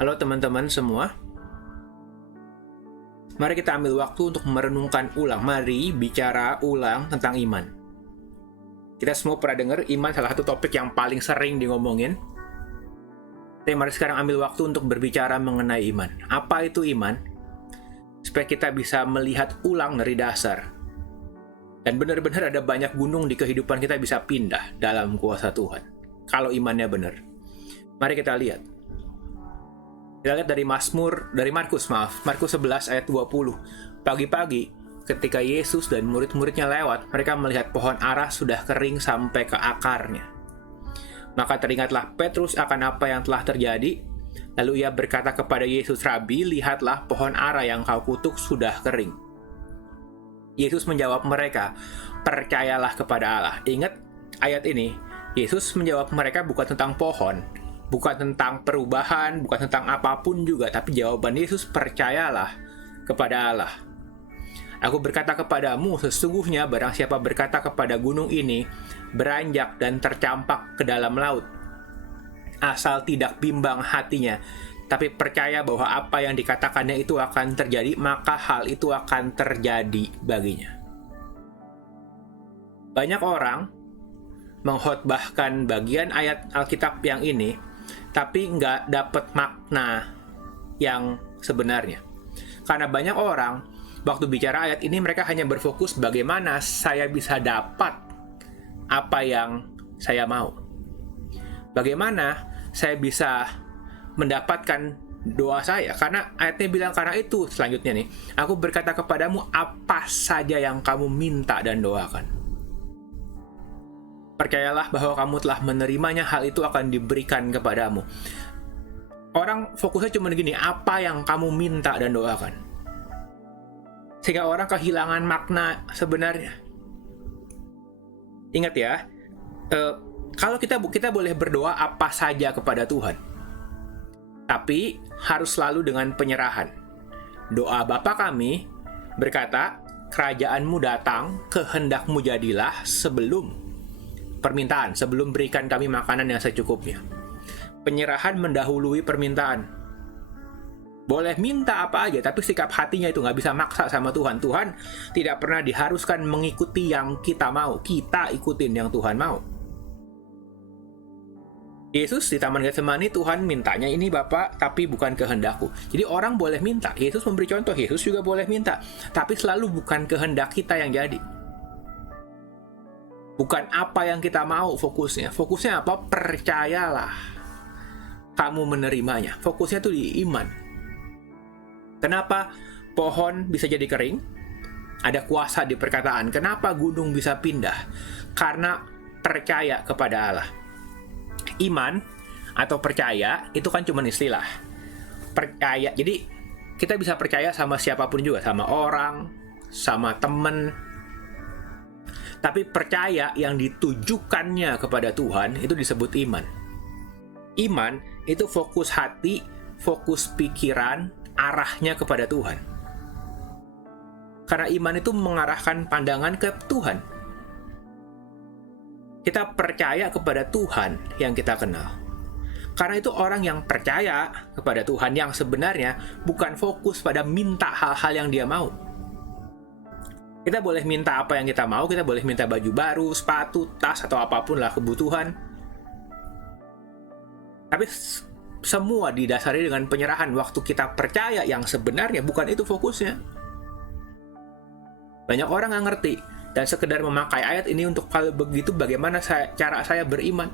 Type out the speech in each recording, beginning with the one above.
Halo teman-teman semua, mari kita ambil waktu untuk merenungkan ulang. Mari bicara ulang tentang iman. Kita semua pernah dengar iman salah satu topik yang paling sering ngomongin. Tapi mari sekarang ambil waktu untuk berbicara mengenai iman. Apa itu iman? Supaya kita bisa melihat ulang dari dasar. Dan benar-benar ada banyak gunung di kehidupan kita bisa pindah dalam kuasa Tuhan. Kalau imannya benar. Mari kita lihat. Kita lihat dari Markus 11 ayat 20. Pagi-pagi, ketika Yesus dan murid-muridnya lewat, mereka melihat pohon ara sudah kering sampai ke akarnya. Maka teringatlah Petrus akan apa yang telah terjadi. Lalu ia berkata kepada Yesus, "Rabi, lihatlah pohon ara yang kau kutuk sudah kering." Yesus menjawab mereka, "Percayalah kepada Allah." Ingat ayat ini, Yesus menjawab mereka bukan tentang pohon, bukan tentang perubahan, bukan tentang apapun juga, tapi jawaban Yesus, percayalah kepada Allah. Aku berkata kepadamu, sesungguhnya barang siapa berkata kepada gunung ini, beranjak dan tercampak ke dalam laut, asal tidak bimbang hatinya, tapi percaya bahwa apa yang dikatakannya itu akan terjadi, maka hal itu akan terjadi baginya. Banyak orang mengkhotbahkan bagian ayat Alkitab yang ini, tapi nggak dapat makna yang sebenarnya. Karena banyak orang, waktu bicara ayat ini, mereka hanya berfokus bagaimana saya bisa dapat apa yang saya mau. Bagaimana saya bisa mendapatkan doa saya. Karena ayatnya bilang, karena itu selanjutnya nih, aku berkata kepadamu apa saja yang kamu minta dan doakan. Percayalah bahwa kamu telah menerimanya, hal itu akan diberikan kepadamu. Orang fokusnya cuma gini, apa yang kamu minta dan doakan. Sehingga orang kehilangan makna sebenarnya. Ingat ya, kalau kita boleh berdoa apa saja kepada Tuhan. Tapi harus selalu dengan penyerahan. Doa Bapa kami berkata, kerajaanmu datang, kehendakmu jadilah sebelum permintaan, sebelum berikan kami makanan yang secukupnya. Penyerahan mendahului permintaan. Boleh minta apa aja, tapi sikap hatinya itu nggak bisa maksa sama Tuhan. Tuhan tidak pernah diharuskan mengikuti yang kita mau. Kita ikutin yang Tuhan mau. Yesus di Taman Getsemani, Tuhan mintanya ini Bapa, tapi bukan kehendakku. Jadi orang boleh minta. Yesus memberi contoh, Yesus juga boleh minta. Tapi selalu bukan kehendak kita yang jadi. Bukan apa yang kita mau fokusnya. Fokusnya apa? Percayalah kamu menerimanya. Fokusnya tuh di iman. Kenapa pohon bisa jadi kering? Ada kuasa di perkataan. Kenapa gunung bisa pindah? Karena percaya kepada Allah. Iman atau percaya itu kan cuma istilah. Percaya. Jadi kita bisa percaya sama siapapun juga. Sama orang, sama temen. Tapi percaya yang ditujukannya kepada Tuhan itu disebut iman. Iman itu fokus hati, fokus pikiran, arahnya kepada Tuhan. Karena iman itu mengarahkan pandangan ke Tuhan. Kita percaya kepada Tuhan yang kita kenal. Karena itu orang yang percaya kepada Tuhan yang sebenarnya bukan fokus pada minta hal-hal yang dia mau. Kita boleh minta apa yang kita mau, kita boleh minta baju baru, sepatu, tas, atau apapun lah kebutuhan. Tapi semua didasari dengan penyerahan. Waktu kita percaya yang sebenarnya bukan itu fokusnya. Banyak orang nggak ngerti dan sekedar memakai ayat ini untuk kalau begitu bagaimana cara saya beriman.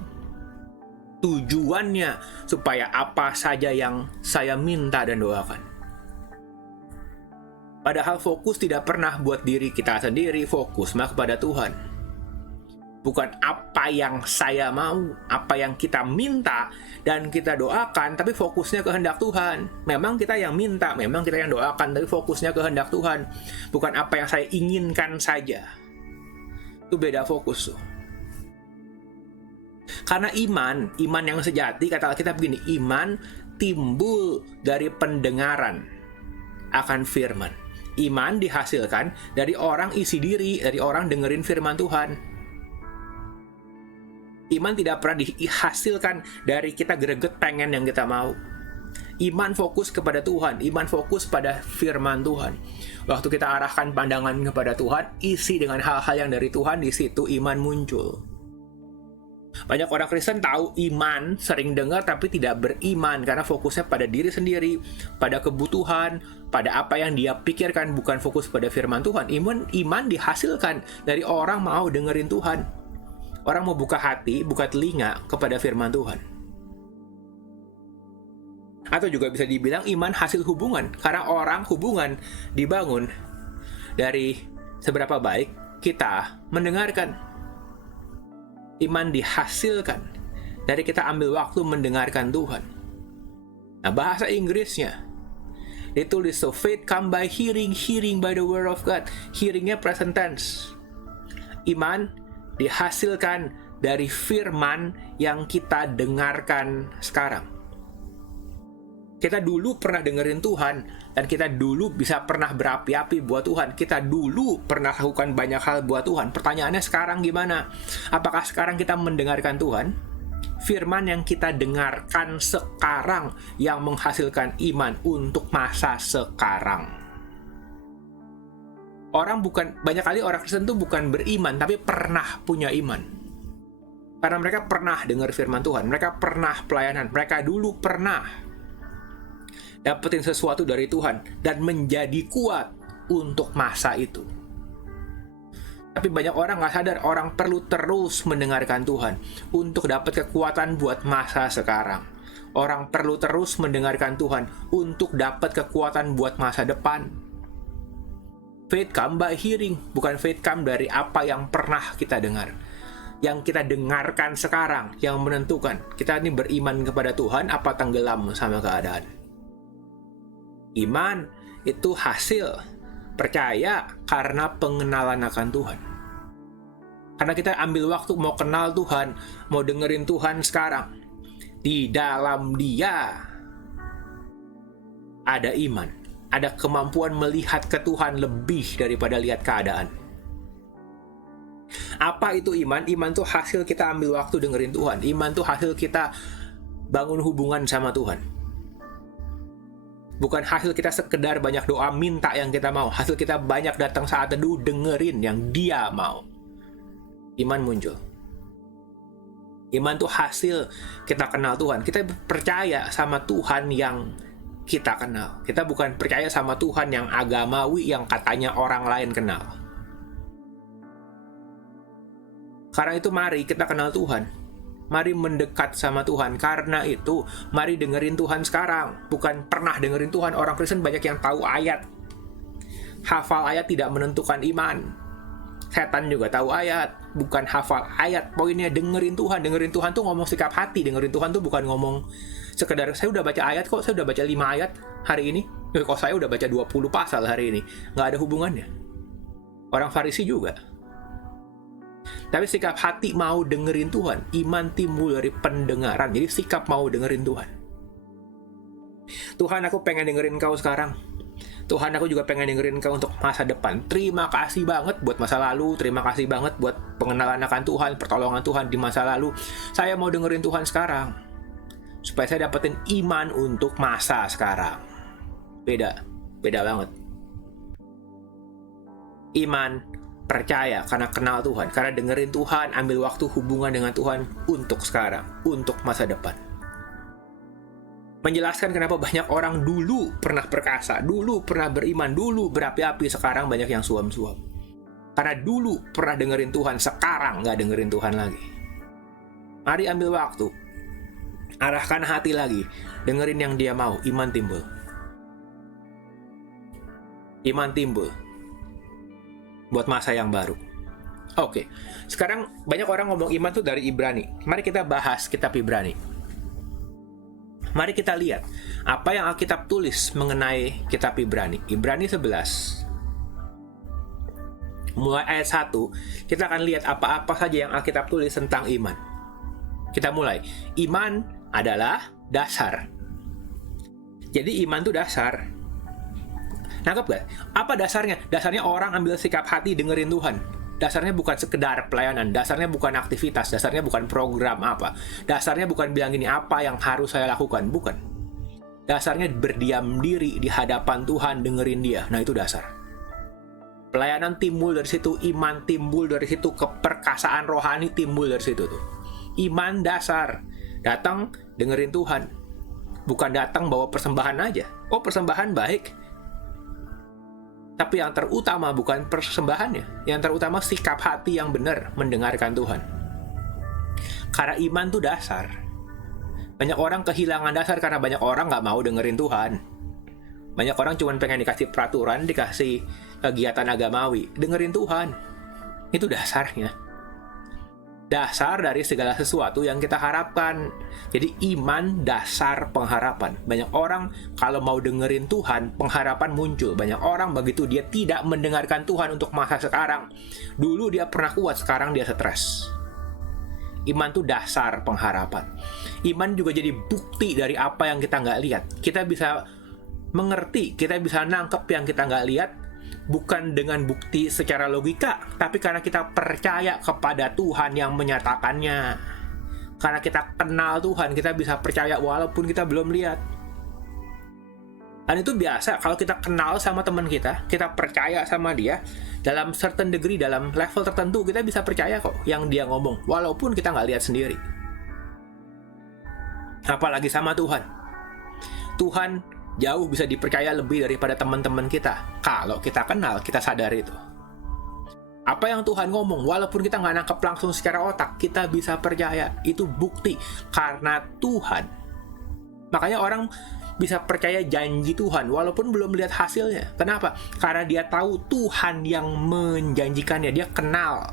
Tujuannya supaya apa saja yang saya minta dan doakan. Padahal fokus tidak pernah buat diri kita sendiri, fokus mah kepada Tuhan. Bukan apa yang saya mau, apa yang kita minta dan kita doakan, tapi fokusnya kehendak Tuhan. Memang kita yang minta, memang kita yang doakan, tapi fokusnya kehendak Tuhan. Bukan apa yang saya inginkan saja. Itu beda fokus tuh. Karena iman yang sejati, kata Alkitab begini, iman timbul dari pendengaran akan firman. Iman dihasilkan dari orang isi diri, dari orang dengerin firman Tuhan. Iman tidak pernah dihasilkan dari kita greget pengen yang kita mau. Iman fokus kepada Tuhan, iman fokus pada firman Tuhan. Waktu kita arahkan pandangan kepada Tuhan, isi dengan hal-hal yang dari Tuhan, di situ iman muncul. Banyak orang Kristen tahu iman, sering dengar tapi tidak beriman karena fokusnya pada diri sendiri, pada kebutuhan, pada apa yang dia pikirkan, bukan fokus pada firman Tuhan. Iman dihasilkan dari orang mau dengerin Tuhan. Orang mau buka hati, buka telinga kepada firman Tuhan. Atau juga bisa dibilang iman hasil hubungan, karena orang hubungan dibangun dari seberapa baik kita mendengarkan. Iman dihasilkan dari kita ambil waktu mendengarkan Tuhan. Nah, bahasa Inggrisnya ditulis, so faith come by hearing, hearing by the word of God. Hearingnya present tense. Iman dihasilkan dari firman yang kita dengarkan sekarang. Kita dulu pernah dengerin Tuhan, dan kita dulu bisa pernah berapi-api buat Tuhan. Kita dulu pernah lakukan banyak hal buat Tuhan. Pertanyaannya sekarang gimana? Apakah sekarang kita mendengarkan Tuhan? Firman yang kita dengarkan sekarang yang menghasilkan iman untuk masa sekarang. Banyak kali orang Kristen itu bukan beriman, tapi pernah punya iman. Karena mereka pernah dengar firman Tuhan, mereka pernah pelayanan, mereka dulu pernah dapetin sesuatu dari Tuhan dan menjadi kuat untuk masa itu. Tapi banyak orang gak sadar, orang perlu terus mendengarkan Tuhan untuk dapat kekuatan buat masa sekarang. Orang perlu terus mendengarkan Tuhan untuk dapat kekuatan buat masa depan. Faith come by hearing, bukan faith come dari apa yang pernah kita dengar. Yang kita dengarkan sekarang yang menentukan kita ini beriman kepada Tuhan apa tenggelam sama keadaan. Iman itu hasil percaya karena pengenalan akan Tuhan. Karena kita ambil waktu mau kenal Tuhan, mau dengerin Tuhan sekarang. Di dalam Dia ada iman, ada kemampuan melihat ke Tuhan lebih daripada lihat keadaan. Apa itu iman? Iman itu hasil kita ambil waktu dengerin Tuhan. Iman itu hasil kita bangun hubungan sama Tuhan. Bukan hasil kita sekedar banyak doa minta yang kita mau. Hasil kita banyak datang saat teduh dengerin yang Dia mau. Iman muncul. Iman itu hasil kita kenal Tuhan. Kita percaya sama Tuhan yang kita kenal. Kita bukan percaya sama Tuhan yang agamawi yang katanya orang lain kenal. Karena itu mari kita kenal Tuhan. Mari mendekat sama Tuhan. Karena itu, mari dengerin Tuhan sekarang. Bukan pernah dengerin Tuhan. Orang Kristen banyak yang tahu ayat. Hafal ayat tidak menentukan iman. Setan juga tahu ayat. Bukan hafal ayat. Poinnya dengerin Tuhan. Dengerin Tuhan tuh ngomong sikap hati. Dengerin Tuhan tuh bukan ngomong sekedar, saya udah baca ayat kok. Saya udah baca 5 ayat hari ini. Kok saya udah baca 20 pasal hari ini. Nggak ada hubungannya. Orang Farisi juga. Tapi sikap hati mau dengerin Tuhan. Iman timbul dari pendengaran. Jadi sikap mau dengerin Tuhan. Tuhan, aku pengen dengerin Kau sekarang. Tuhan, aku juga pengen dengerin Kau untuk masa depan. Terima kasih banget buat masa lalu. Terima kasih banget buat pengenalan akan Tuhan, pertolongan Tuhan di masa lalu. Saya mau dengerin Tuhan sekarang. Supaya saya dapetin iman untuk masa sekarang. Beda banget. Iman percaya karena kenal Tuhan, karena dengerin Tuhan, ambil waktu hubungan dengan Tuhan untuk sekarang, untuk masa depan. Menjelaskan kenapa banyak orang dulu pernah perkasa, dulu pernah beriman, dulu berapi-api, sekarang banyak yang suam-suam. Karena dulu pernah dengerin Tuhan, sekarang nggak dengerin Tuhan lagi. Mari ambil waktu, arahkan hati lagi, dengerin yang Dia mau, iman timbul. Iman timbul buat masa yang baru. Oke, sekarang banyak orang ngomong iman tuh dari Ibrani. Mari kita bahas kitab Ibrani. Mari kita lihat apa yang Alkitab tulis mengenai kitab Ibrani. Ibrani 11. Mulai ayat 1, kita akan lihat apa-apa saja yang Alkitab tulis tentang iman. Kita mulai. Iman adalah dasar. Jadi iman itu dasar. Nangkep gak? Apa dasarnya? Dasarnya orang ambil sikap hati dengerin Tuhan. Dasarnya bukan sekedar pelayanan. Dasarnya bukan aktivitas. Dasarnya bukan program apa. Dasarnya bukan bilang gini, apa yang harus saya lakukan. Bukan. Dasarnya berdiam diri di hadapan Tuhan, dengerin dia. Nah, itu dasar. Pelayanan timbul dari situ, iman timbul dari situ, keperkasaan rohani timbul dari situ tuh. Iman dasar. Datang dengerin Tuhan. Bukan datang bawa persembahan aja. Oh, persembahan baik. Tapi yang terutama bukan persembahannya. Yang terutama sikap hati yang benar mendengarkan Tuhan. Karena iman tuh dasar. Banyak orang kehilangan dasar karena banyak orang nggak mau dengerin Tuhan. Banyak orang cuma pengen dikasih peraturan, dikasih kegiatan agamawi. Dengerin Tuhan. Itu dasarnya. Dasar dari segala sesuatu yang kita harapkan. Jadi iman dasar pengharapan. Banyak orang kalau mau dengerin Tuhan, pengharapan muncul. Banyak orang begitu dia tidak mendengarkan Tuhan untuk masa sekarang. Dulu dia pernah kuat, sekarang dia stres. Iman itu dasar pengharapan. Iman juga jadi bukti dari apa yang kita nggak lihat. Kita bisa mengerti, kita bisa nangkep yang kita nggak lihat, bukan dengan bukti secara logika, tapi karena kita percaya kepada Tuhan yang menyatakannya. Karena kita kenal Tuhan, kita bisa percaya walaupun kita belum lihat. Dan itu biasa, kalau kita kenal sama teman kita percaya sama dia, dalam certain degree, dalam level tertentu, kita bisa percaya kok yang dia ngomong, walaupun kita nggak lihat sendiri. Apalagi sama Tuhan. Tuhan jauh bisa dipercaya lebih daripada teman-teman kita. Kalau kita kenal, kita sadar itu. Apa yang Tuhan ngomong, walaupun kita nggak nangkep langsung secara otak, kita bisa percaya. Itu bukti karena Tuhan. Makanya orang bisa percaya janji Tuhan walaupun belum lihat hasilnya. Kenapa? Karena dia tahu Tuhan yang menjanjikannya. Dia kenal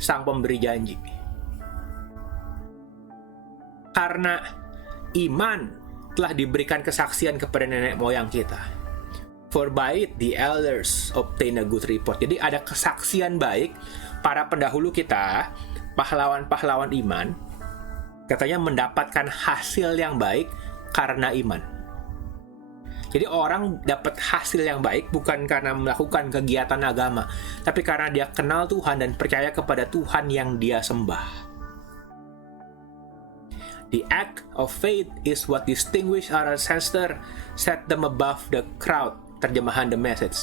sang pemberi janji. Karena iman telah diberikan kesaksian kepada nenek moyang kita. For by it the elders obtain a good report. Jadi ada kesaksian baik. Para pendahulu kita, pahlawan-pahlawan iman, katanya mendapatkan hasil yang baik karena iman. Jadi orang dapat hasil yang baik bukan karena melakukan kegiatan agama, tapi karena dia kenal Tuhan dan percaya kepada Tuhan yang dia sembah. The act of faith is what distinguish our ancestors, set them above the crowd. Terjemahan The Message.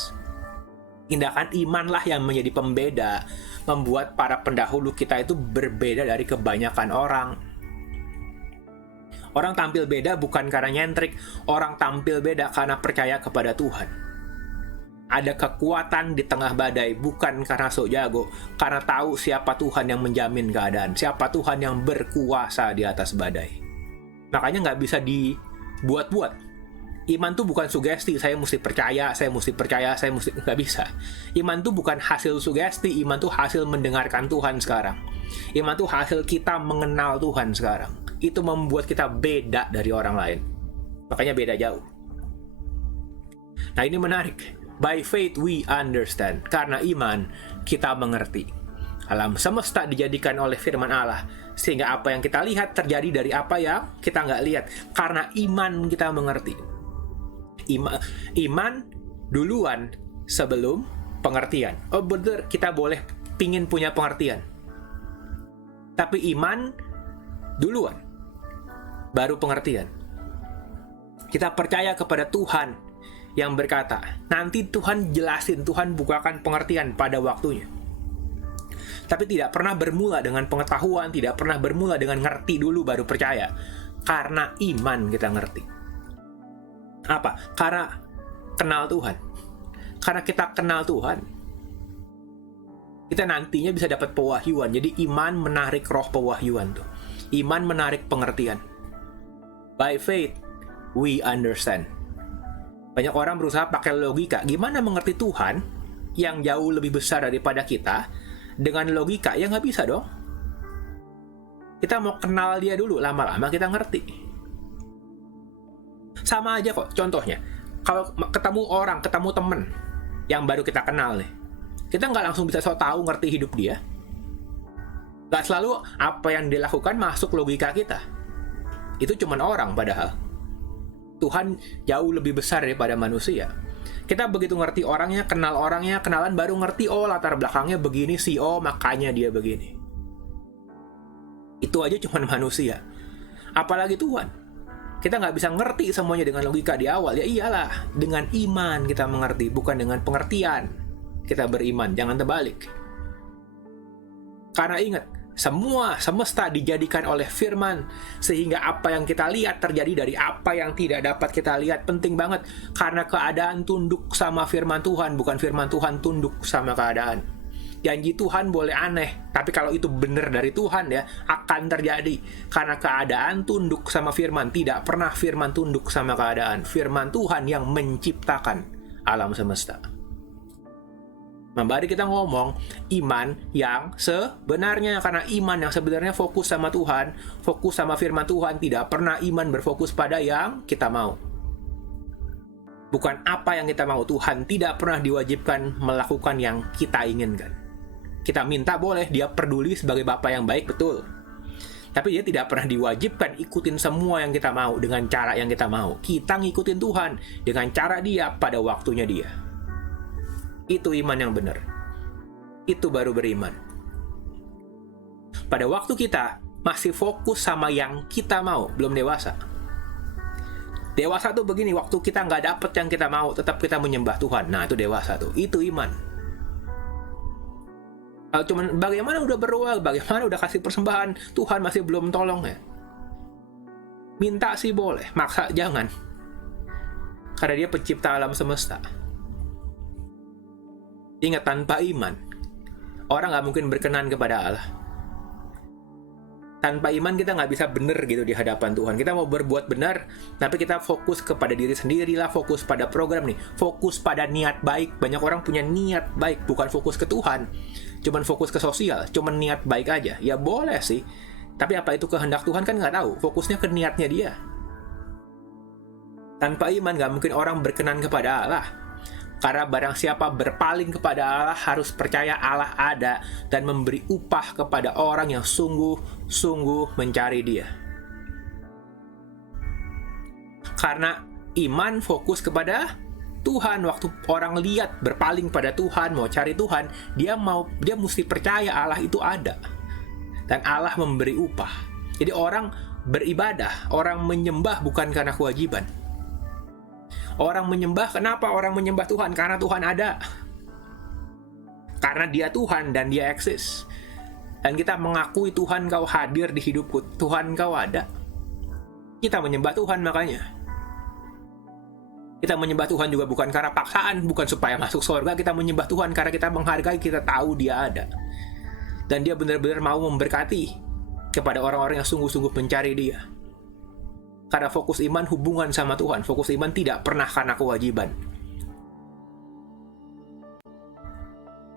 Tindakan imanlah yang menjadi pembeda, membuat para pendahulu kita itu berbeda dari kebanyakan orang. Orang tampil beda bukan karena nyentrik, orang tampil beda karena percaya kepada Tuhan. Ada kekuatan di tengah badai bukan karena sok jago, karena tahu siapa Tuhan yang menjamin keadaan, siapa Tuhan yang berkuasa di atas badai. Makanya nggak bisa dibuat-buat. Iman tuh bukan sugesti, saya mesti percaya, nggak bisa. Iman tuh bukan hasil sugesti, iman tuh hasil mendengarkan Tuhan sekarang. Iman tuh hasil kita mengenal Tuhan sekarang. Itu membuat kita beda dari orang lain. Makanya beda jauh. Nah, ini menarik. By faith we understand. Karena iman kita mengerti. Alam semesta dijadikan oleh firman Allah, sehingga apa yang kita lihat terjadi dari apa yang kita nggak lihat. Karena iman kita mengerti. Iman duluan sebelum pengertian. Oh bener, kita boleh pingin punya pengertian. Tapi iman duluan, baru pengertian. Kita percaya kepada Tuhan yang berkata, nanti Tuhan jelasin, Tuhan bukakan pengertian pada waktunya. Tapi tidak pernah bermula dengan pengetahuan, tidak pernah bermula dengan ngerti dulu baru percaya. Karena iman kita ngerti. Apa? Karena kenal Tuhan. Karena kita kenal Tuhan, kita nantinya bisa dapat pewahyuan. Jadi iman menarik roh pewahyuan tuh. Iman menarik pengertian. By faith we understand. Banyak orang berusaha pakai logika. Gimana mengerti Tuhan yang jauh lebih besar daripada kita dengan logika? Ya nggak bisa dong. Kita mau kenal dia dulu, lama-lama kita ngerti. Sama aja kok, contohnya. Kalau ketemu orang, ketemu temen yang baru kita kenal nih, kita nggak langsung bisa tahu ngerti hidup dia. Nggak selalu apa yang dilakukan masuk logika kita. Itu cuman orang padahal. Tuhan jauh lebih besar daripada manusia. Kita begitu ngerti orangnya, kenal orangnya, kenalan baru ngerti, oh latar belakangnya begini sih, oh makanya dia begini. Itu aja cuman manusia. Apalagi Tuhan. Kita nggak bisa ngerti semuanya dengan logika di awal. Ya iyalah, dengan iman kita mengerti, bukan dengan pengertian kita beriman. Jangan terbalik. Karena ingat, semua semesta dijadikan oleh firman, sehingga apa yang kita lihat terjadi dari apa yang tidak dapat kita lihat. Penting banget, karena keadaan tunduk sama firman Tuhan, bukan firman Tuhan tunduk sama keadaan. Janji Tuhan boleh aneh, tapi kalau itu benar dari Tuhan ya, akan terjadi. Karena keadaan tunduk sama firman, tidak pernah firman tunduk sama keadaan. Firman Tuhan yang menciptakan alam semesta. Mari kita ngomong iman yang sebenarnya, karena iman yang sebenarnya fokus sama Tuhan, fokus sama firman Tuhan, tidak pernah iman berfokus pada yang kita mau. Bukan apa yang kita mau. Tuhan tidak pernah diwajibkan melakukan yang kita inginkan. Kita minta boleh, dia peduli sebagai Bapa yang baik, betul. Tapi dia tidak pernah diwajibkan ikutin semua yang kita mau dengan cara yang kita mau. Kita ngikutin Tuhan dengan cara dia pada waktunya dia. Itu iman yang benar. Itu baru beriman. Pada waktu kita masih fokus sama yang kita mau, belum dewasa. Dewasa tuh begini, waktu kita nggak dapet yang kita mau, tetap kita menyembah Tuhan. Nah, itu dewasa tuh. Itu iman. Cuman bagaimana udah berdoa, bagaimana udah kasih persembahan, Tuhan masih belum tolong ya. Minta sih boleh, maksa jangan. Karena dia pencipta alam semesta. Ingat, tanpa iman, orang nggak mungkin berkenan kepada Allah. Tanpa iman kita nggak bisa benar gitu di hadapan Tuhan. Kita mau berbuat benar, tapi kita fokus kepada diri sendiri lah, fokus pada program nih, fokus pada niat baik. Banyak orang punya niat baik, bukan fokus ke Tuhan, cuman fokus ke sosial, cuman niat baik aja. Ya boleh sih, tapi apa itu kehendak Tuhan kan nggak tahu. Fokusnya ke niatnya dia. Tanpa iman nggak mungkin orang berkenan kepada Allah. Karena barang siapa berpaling kepada Allah harus percaya Allah ada dan memberi upah kepada orang yang sungguh-sungguh mencari dia. Karena iman fokus kepada Tuhan. Waktu orang lihat berpaling pada Tuhan, mau cari Tuhan, dia mesti percaya Allah itu ada dan Allah memberi upah. Jadi orang beribadah, orang menyembah bukan karena kewajiban. Orang menyembah, kenapa orang menyembah Tuhan? Karena Tuhan ada. Karena dia Tuhan dan dia eksis. Dan kita mengakui Tuhan kau hadir di hidupku, Tuhan kau ada. Kita menyembah Tuhan makanya. Kita menyembah Tuhan juga bukan karena paksaan, bukan supaya masuk surga. Kita menyembah Tuhan karena kita menghargai, kita tahu dia ada. Dan dia benar-benar mau memberkati kepada orang-orang yang sungguh-sungguh mencari dia. Karena fokus iman hubungan sama Tuhan. Fokus iman tidak pernah karena kewajiban.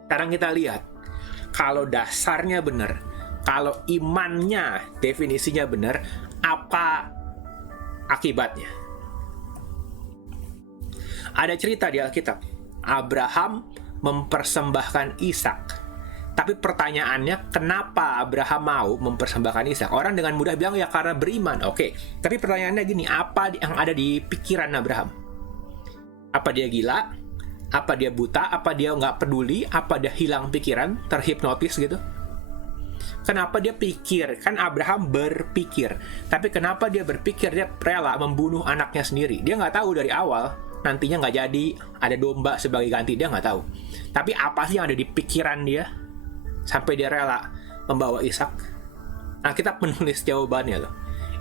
Sekarang kita lihat, kalau dasarnya benar, kalau imannya definisinya benar, apa akibatnya? Ada cerita di Alkitab, Abraham mempersembahkan Ishak. Tapi pertanyaannya, kenapa Abraham mau mempersembahkan Ishak? Orang dengan mudah bilang, ya karena beriman. Oke, tapi pertanyaannya gini, apa yang ada di pikiran Abraham? Apa dia gila? Apa dia buta? Apa dia nggak peduli? Apa dia hilang pikiran? Terhipnotis gitu? Kenapa dia pikir? Kan Abraham berpikir. Tapi kenapa dia berpikir dia rela membunuh anaknya sendiri? Dia nggak tahu dari awal, nantinya nggak jadi, ada domba sebagai ganti, dia nggak tahu. Tapi apa sih yang ada di pikiran dia? Sampai dia rela membawa Ishak. Alkitab menulis jawabannya loh.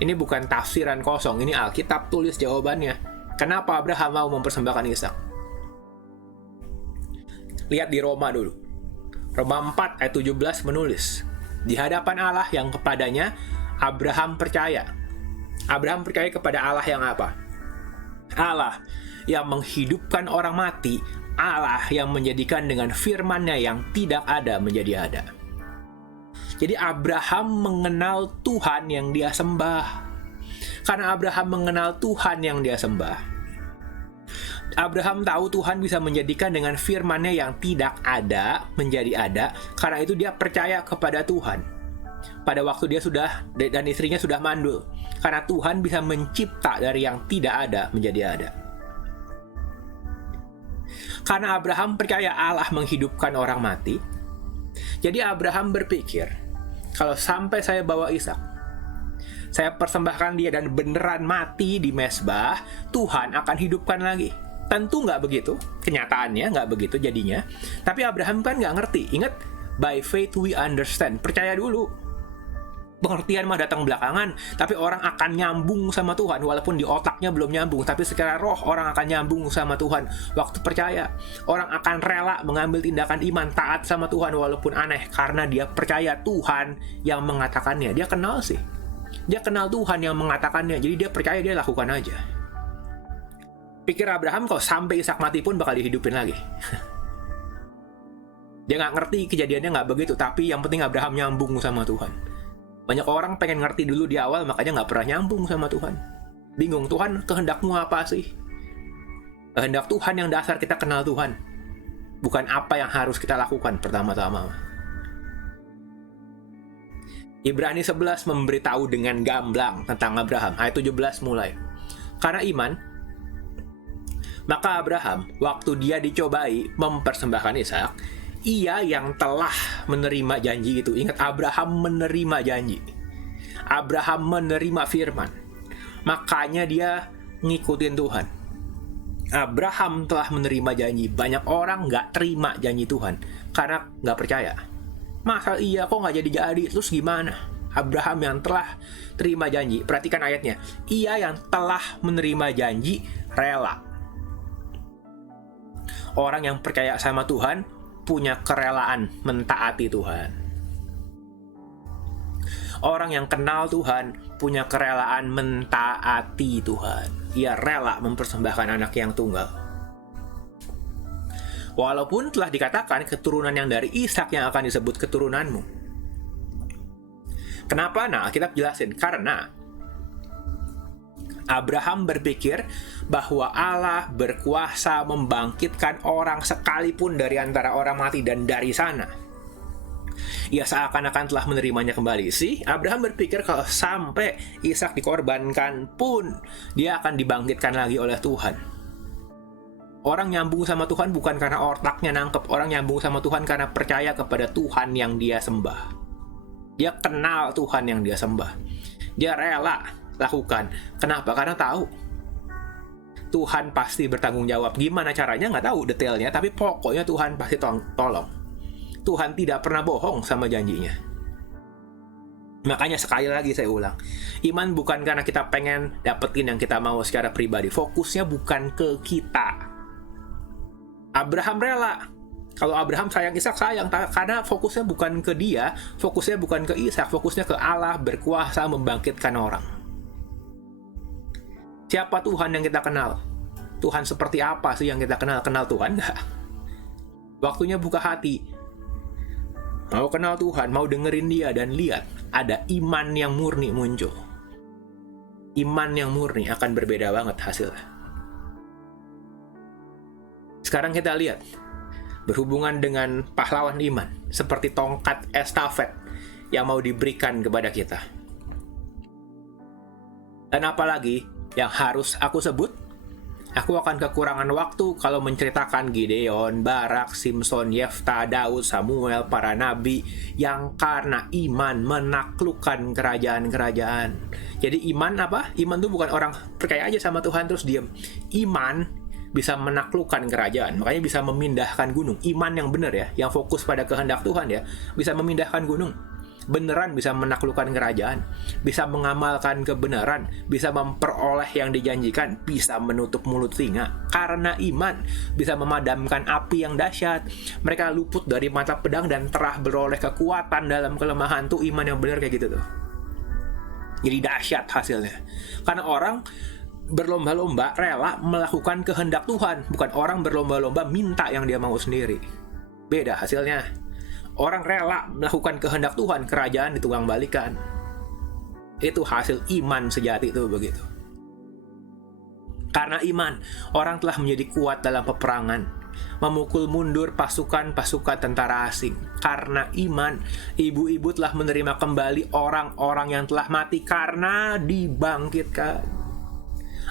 Ini bukan tafsiran kosong, ini Alkitab tulis jawabannya. Kenapa Abraham mau mempersembahkan Ishak? Lihat di Roma dulu. Roma 4 ayat 17 menulis, di hadapan Allah yang kepadanya Abraham percaya. Abraham percaya kepada Allah yang apa? Allah yang menghidupkan orang mati, Allah yang menjadikan dengan firman-Nya yang tidak ada menjadi ada. Jadi Abraham mengenal Tuhan yang dia sembah. Karena Abraham mengenal Tuhan yang dia sembah, Abraham tahu Tuhan bisa menjadikan dengan firman-Nya yang tidak ada menjadi ada. Karena itu dia percaya kepada Tuhan. Pada waktu dia sudah, dan istrinya sudah mandul. Karena Tuhan bisa mencipta dari yang tidak ada menjadi ada. Karena Abraham percaya Allah menghidupkan orang mati, jadi Abraham berpikir, kalau sampai saya bawa Ishak, saya persembahkan dia dan beneran mati di mezbah, Tuhan akan hidupkan lagi. Tentu nggak begitu, kenyataannya nggak begitu jadinya. Tapi Abraham kan nggak ngerti. Ingat, by faith we understand. Percaya dulu. Pengertian mah datang belakangan, tapi orang akan nyambung sama Tuhan walaupun di otaknya belum nyambung, tapi secara roh orang akan nyambung sama Tuhan waktu percaya. Orang akan rela mengambil tindakan iman taat sama Tuhan walaupun aneh karena dia percaya Tuhan yang mengatakannya. Dia kenal sih. Dia kenal Tuhan yang mengatakannya, jadi dia percaya, dia lakukan aja. Pikir Abraham kalau sampai Ishak mati pun bakal dihidupin lagi. Dia nggak ngerti kejadiannya nggak begitu, tapi yang penting Abraham nyambung sama Tuhan. Banyak orang pengen ngerti dulu di awal, makanya nggak pernah nyambung sama Tuhan. Bingung, Tuhan kehendakmu apa sih? Kehendak Tuhan yang dasar kita kenal Tuhan. Bukan apa yang harus kita lakukan pertama-tama. Ibrani 11 memberitahu dengan gamblang tentang Abraham. Ayat 17 mulai. Karena iman, maka Abraham, waktu dia dicobai mempersembahkan Ishak, ia yang telah menerima janji itu. Ingat, Abraham menerima janji. Abraham menerima firman. Makanya dia ngikutin Tuhan. Abraham telah menerima janji. Banyak orang nggak terima janji Tuhan karena nggak percaya. Masa iya kok nggak jadi-jadi? Terus gimana? Abraham yang telah terima janji. Perhatikan ayatnya. Ia yang telah menerima janji rela. Orang yang percaya sama Tuhan punya kerelaan mentaati Tuhan. Orang yang kenal Tuhan punya kerelaan mentaati Tuhan. Ia rela mempersembahkan anak yang tunggal. Walaupun telah dikatakan keturunan yang dari Ishak yang akan disebut keturunanmu. Kenapa? Nah, kita jelasin. Karena Abraham berpikir bahwa Allah berkuasa membangkitkan orang sekalipun dari antara orang mati dan dari sana. Ia seakan-akan telah menerimanya kembali. Abraham berpikir kalau sampai Ishak dikorbankan pun dia akan dibangkitkan lagi oleh Tuhan. Orang nyambung sama Tuhan bukan karena otaknya nangkep. Orang nyambung sama Tuhan karena percaya kepada Tuhan yang dia sembah. Dia kenal Tuhan yang dia sembah. Dia rela lakukan. Kenapa? Karena tahu Tuhan pasti bertanggung jawab. Gimana caranya nggak tahu detailnya, tapi pokoknya Tuhan pasti tolong. Tuhan tidak pernah bohong sama janjinya. Makanya sekali lagi saya ulang, iman bukan karena kita pengen dapetin yang kita mau secara pribadi. Fokusnya bukan ke kita. Abraham rela. Kalau Abraham sayang Ishak, sayang karena fokusnya bukan ke dia, fokusnya bukan ke Ishak, fokusnya ke Allah berkuasa membangkitkan orang. Siapa Tuhan yang kita kenal? Tuhan seperti apa sih yang kita kenal? Kenal Tuhan nggak? Waktunya buka hati. Mau kenal Tuhan, mau dengerin dia, dan lihat, ada iman yang murni muncul. Iman yang murni akan berbeda banget hasilnya. Sekarang kita lihat, berhubungan dengan pahlawan iman, seperti tongkat estafet yang mau diberikan kepada kita. Dan apalagi yang harus aku sebut, aku akan kekurangan waktu kalau menceritakan Gideon, Barak, Simson, Yefta, Daud, Samuel, para nabi yang karena iman menaklukkan kerajaan-kerajaan. Jadi iman apa? Iman itu bukan orang percaya aja sama Tuhan terus diam. Iman bisa menaklukkan kerajaan, makanya bisa memindahkan gunung. Iman yang benar ya, yang fokus pada kehendak Tuhan ya, bisa memindahkan gunung. Beneran bisa menaklukkan kerajaan, bisa mengamalkan kebenaran, bisa memperoleh yang dijanjikan, bisa menutup mulut singa. Karena iman bisa memadamkan api yang dahsyat. Mereka luput dari mata pedang dan telah beroleh kekuatan dalam kelemahan. Tuh iman yang benar kayak gitu tuh. Jadi dahsyat hasilnya. Karena orang berlomba-lomba rela melakukan kehendak Tuhan, bukan orang berlomba-lomba minta yang dia mau sendiri. Beda hasilnya. Orang rela melakukan kehendak Tuhan, kerajaan ditunggang balikan. Itu hasil iman sejati itu begitu. Karena iman, orang telah menjadi kuat dalam peperangan, memukul mundur pasukan-pasukan tentara asing. Karena iman, ibu-ibu telah menerima kembali orang-orang yang telah mati karena dibangkitkan.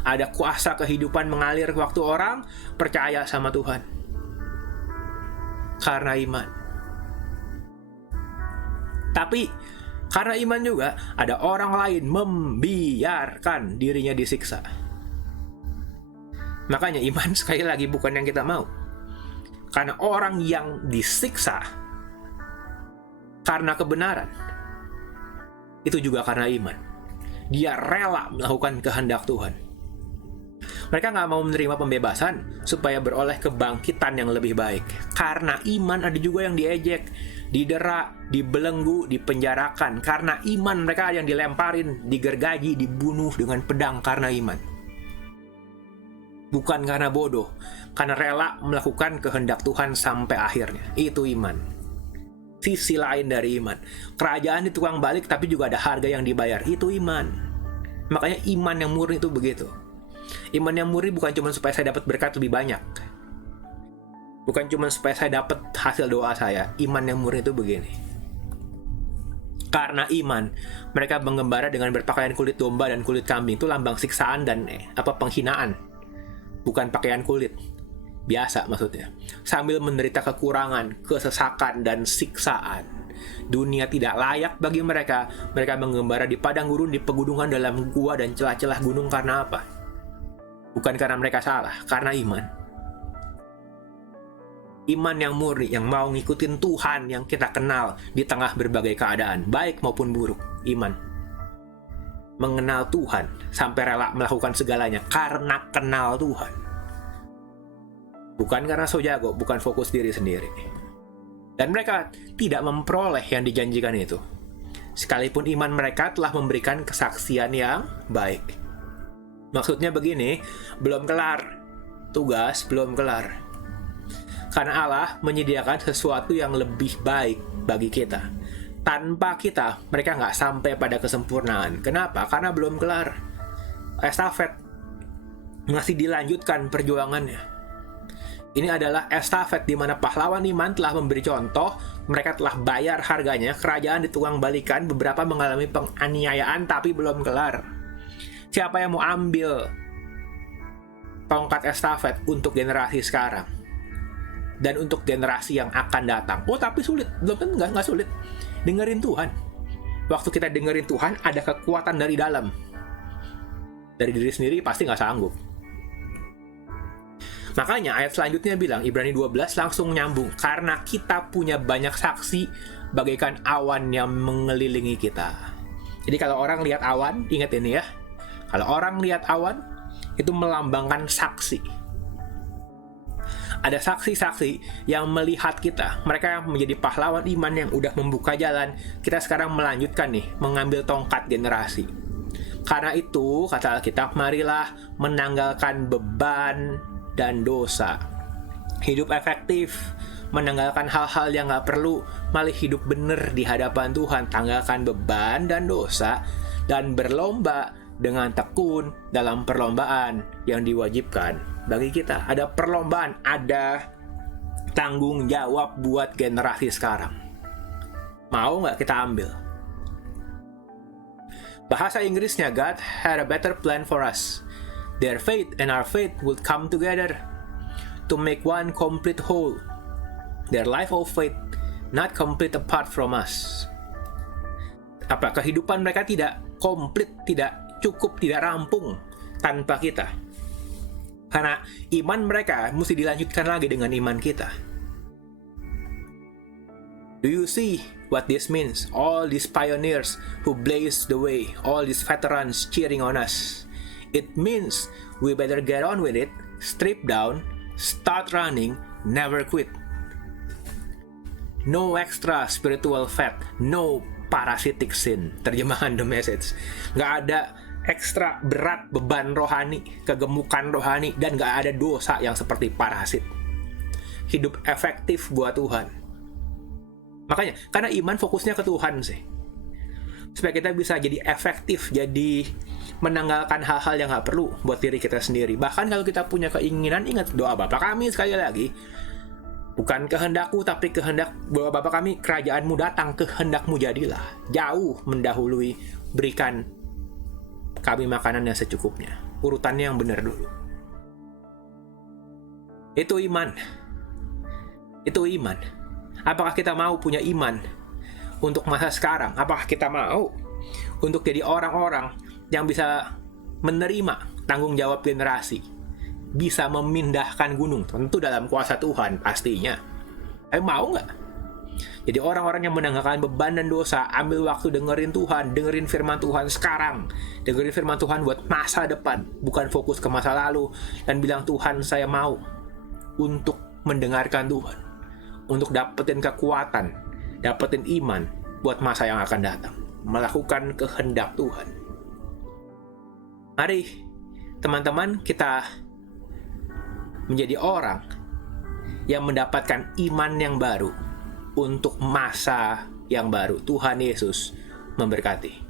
Ada kuasa kehidupan mengalir waktu orang percaya sama Tuhan. Karena iman. Tapi Karena iman juga ada orang lain membiarkan dirinya disiksa. Makanya iman sekali lagi bukan yang kita mau. Karena orang yang disiksa karena kebenaran, itu juga karena iman. Dia rela melakukan kehendak Tuhan. Mereka nggak mau menerima pembebasan supaya beroleh kebangkitan yang lebih baik. Karena iman ada juga yang diejek, didera, dibelenggu, dipenjarakan. Karena iman mereka ada yang dilemparin, digergaji, dibunuh dengan pedang karena iman. Bukan karena bodoh, karena rela melakukan kehendak Tuhan sampai akhirnya. Itu iman. Sisi lain dari iman, kerajaan di tukang balik tapi juga ada harga yang dibayar. Itu iman. Makanya iman yang murni itu begitu. Iman yang murni bukan cuma supaya saya dapat berkat lebih banyak, bukan cuma supaya saya dapat hasil doa saya. Iman yang murni itu begini. Karena iman, mereka menggembara dengan berpakaian kulit domba dan kulit kambing. Itu lambang siksaan dan penghinaan. Bukan pakaian kulit biasa maksudnya. Sambil menderita kekurangan, kesesakan, dan siksaan. Dunia tidak layak bagi mereka. Mereka menggembara di padang gurun, di pegunungan, dalam gua dan celah-celah gunung. Karena apa? Bukan karena mereka salah, karena iman. Iman yang murni, yang mau ngikutin Tuhan yang kita kenal di tengah berbagai keadaan, baik maupun buruk. Iman. Mengenal Tuhan sampai rela melakukan segalanya karena kenal Tuhan. Bukan karena so jago, bukan fokus diri sendiri. Dan mereka tidak memperoleh yang dijanjikan itu. Sekalipun iman mereka telah memberikan kesaksian yang baik. Maksudnya begini, belum kelar. Tugas belum kelar. Karena Allah menyediakan sesuatu yang lebih baik bagi kita. Tanpa kita, mereka nggak sampai pada kesempurnaan. Kenapa? Karena belum kelar. Estafet. Masih dilanjutkan perjuangannya. Ini adalah estafet di mana pahlawan iman telah memberi contoh, mereka telah bayar harganya, kerajaan di tukang balikan, beberapa mengalami penganiayaan tapi belum kelar. Siapa yang mau ambil tongkat estafet untuk generasi sekarang dan untuk generasi yang akan datang? Oh tapi sulit, belum kan nggak sulit. Dengerin Tuhan. Waktu kita dengerin Tuhan, ada kekuatan dari dalam. Dari diri sendiri pasti nggak sanggup. Makanya ayat selanjutnya bilang, Ibrani 12 langsung nyambung. Karena kita punya banyak saksi bagaikan awan yang mengelilingi kita. Jadi kalau orang lihat awan, ingat ini ya. Kalau orang lihat awan, itu melambangkan saksi. Ada saksi-saksi yang melihat kita. Mereka yang menjadi pahlawan iman yang udah membuka jalan. Kita sekarang melanjutkan nih, mengambil tongkat generasi. Karena itu, kata Alkitab, marilah menanggalkan beban dan dosa. Hidup efektif, menanggalkan hal-hal yang gak perlu, malah hidup bener di hadapan Tuhan. Tanggalkan beban dan dosa, dan berlomba dengan tekun dalam perlombaan yang diwajibkan bagi kita. Ada perlombaan, ada tanggung jawab buat generasi sekarang. Mau gak kita ambil? Bahasa Inggrisnya, God had a better plan for us. Their faith and our faith would come together to make one complete whole. Their life of faith not complete apart from us. Apa kehidupan mereka tidak komplit, tidak cukup, tidak rampung tanpa kita. Karena iman mereka mesti dilanjutkan lagi dengan iman kita. Do you see what this means? All these pioneers who blazed the way, all these veterans cheering on us. It means we better get on with it, strip down, start running, never quit. No extra spiritual fat, no parasitic sin. Terjemahan The Message. Nggak ada ekstra berat beban rohani, kegemukan rohani, dan nggak ada dosa yang seperti parasit. Hidup efektif buat Tuhan. Makanya, karena iman fokusnya ke Tuhan sih. Supaya kita bisa jadi efektif, jadi menanggalkan hal-hal yang gak perlu buat diri kita sendiri. Bahkan kalau kita punya keinginan, ingat doa Bapa kami sekali lagi. Bukan kehendakku, tapi kehendak doa Bapa kami, kerajaanmu datang, kehendakmu jadilah. Jauh mendahului, berikan kami makanan yang secukupnya. Urutannya yang benar dulu. Itu iman. Itu iman. Apakah kita mau punya iman untuk masa sekarang? Apakah kita mau untuk jadi orang-orang yang bisa menerima tanggung jawab generasi, bisa memindahkan gunung? Tentu dalam kuasa Tuhan pastinya. Tapi mau nggak? Jadi orang-orang yang menanggalkan beban dan dosa, ambil waktu dengerin Tuhan, dengerin firman Tuhan sekarang, dengerin firman Tuhan buat masa depan, bukan fokus ke masa lalu, dan bilang, Tuhan, saya mau untuk mendengarkan Tuhan, untuk dapetin kekuatan, dapetin iman buat masa yang akan datang, melakukan kehendak Tuhan. Mari teman-teman kita menjadi orang yang mendapatkan iman yang baru untuk masa yang baru. Tuhan Yesus memberkati.